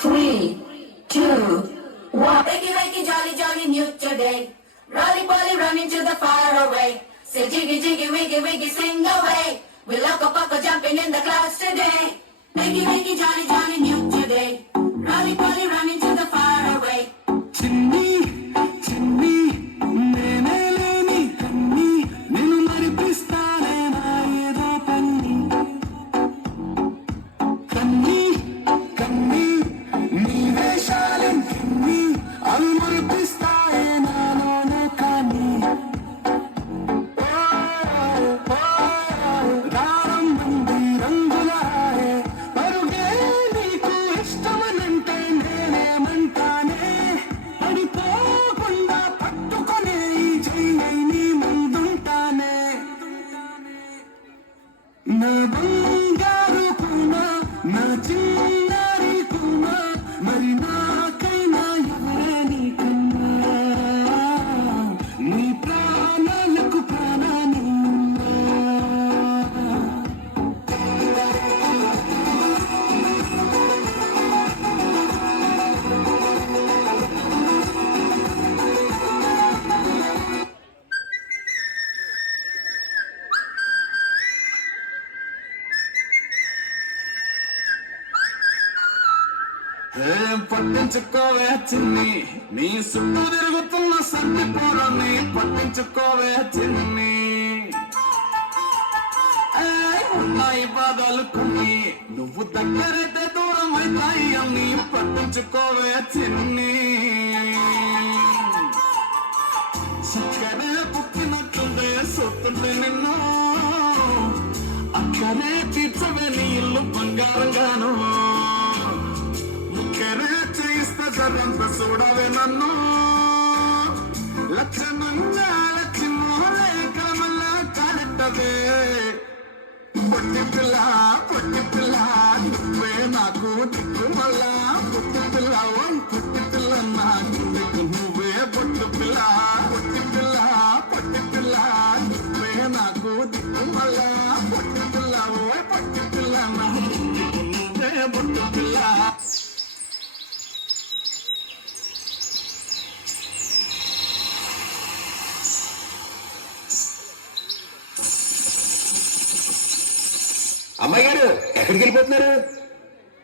3, 2, 1. Wakey, wakey, jolly, jolly, new today. Rolly, polly, running to the far away. Say jiggy, jiggy, wiggy, wiggy, sing away. We loco, poco, jumping in the clouds today. Wakey, wakey, jolly, jolly, new today. Rolly, polly, running to the far away. చిన్ని చిన్ని నేనే లేని కన్ని నేను మరిపిస్తానే నా ఏదో పన్ని కన్ని కన్ని నీ వేషాలెన్ని అవి మరిపిస్తాయే నాలోనే కానీ దారం మంది రంగులాయే పరుగే నీకు ఇష్టమనంటే నేనేమంటానే పడిపోకుండా పట్టుకునే ఈ చెయ్యి నీ ముందుంటానే నా బంగారు కూన నా చిన్నారి కూన మరి నాకైనా ఎవరే నీకన్నా నీ ప్రాణాలకు ప్రాణాన్ని పట్టించుకోవే చిన్ని నీ చుట్టూ తిరుగుతున్న సర్ది పూలని పట్టించుకోవే చిన్ని ఉన్నాయి బాధలు కొన్ని నువ్వు దగ్గరైతే దూరం అవుతాయి అన్ని పట్టించుకోవే చిన్ని చక్కరే పుట్టినట్లుండే సొత్తుండే నిన్ను అక్కడే తీర్చవే నీ ఇల్లు బంగారంగాను జరంత చూడవే నన్ను లక్షణంగా లక్ష్మోలే కమల్లా కాలెట్టవే పొట్టి పిల్ల నువ్వే నాకు దిక్కు మళ్ళా పొట్టి పిల్ల నాకు దిక్కు నువ్వే పొట్టి పిల్ల నువ్వే నాకు దిక్కు మళ్ళా పొట్టి పిల్ల నాకు దిక్కు నువ్వే పొట్టి పిల్ల అమ్మాయి గారు ఎక్కడికి వెళ్ళిపోతున్నారు?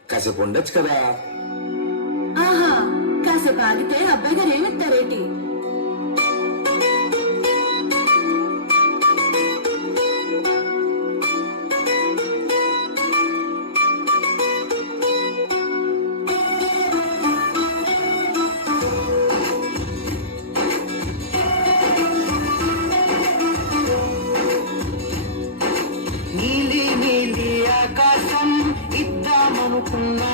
కాసేపు ఉండొచ్చు కదా. ఆహా, కాసేపు ఆగితే అబ్బాయి గారు ఏమిస్తారేటి? ఆకాశం ఇద్దామనుకున్నా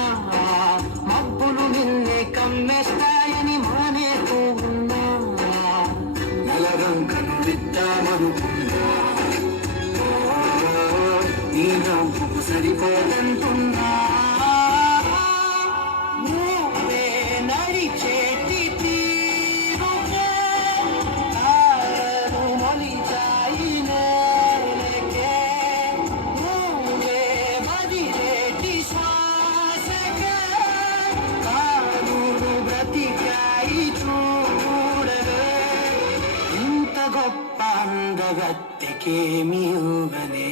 మబ్బులు నిన్నే కమ్మేస్తాయని మానేస్తూ ఉన్నా నలరంకను ఇద్దామనుకున్నా నీ నవ్వుకు సరిపోదంటున్నా నువ్వే నడిచేటి తీరుకే తారలు మొలిచాయి నేలకే గొప్ప అందగత్తెకేమి ఊగనే